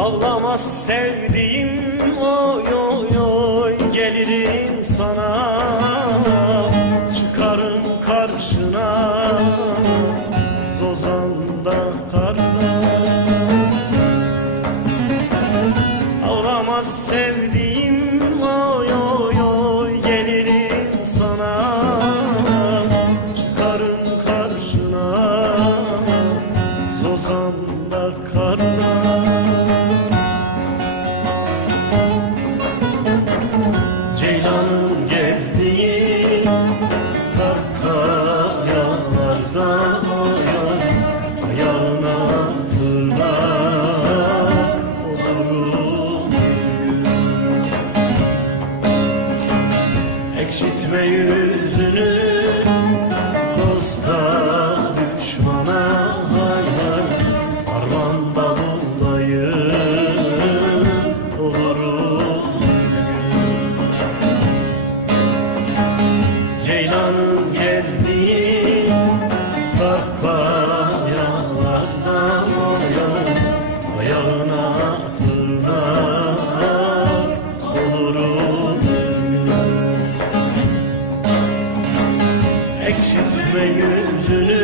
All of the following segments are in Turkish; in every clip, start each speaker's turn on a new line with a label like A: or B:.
A: Ağlamaz sevdiğim oy oy oy gelirim sana Ekşitme yüzünü dosta düşmana hay hay Harman davullayın olurum Ceylanın gezdiği yüzünü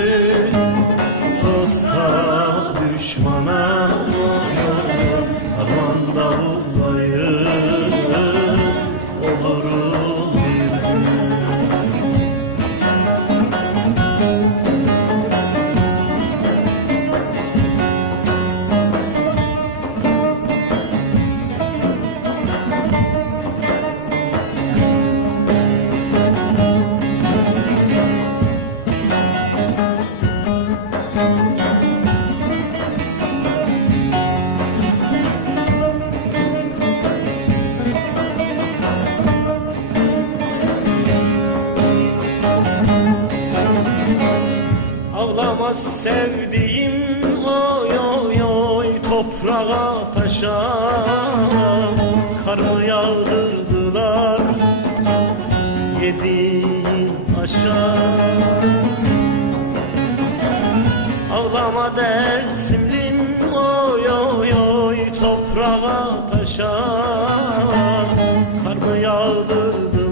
A: Ağlamaz sevdiğim oy oy oy toprağa taşa. Kar mı yağdırdılar yediğin aşağı Ağlama dersimlim oy oy oy toprağa taşa. Kar mı yağdırdılar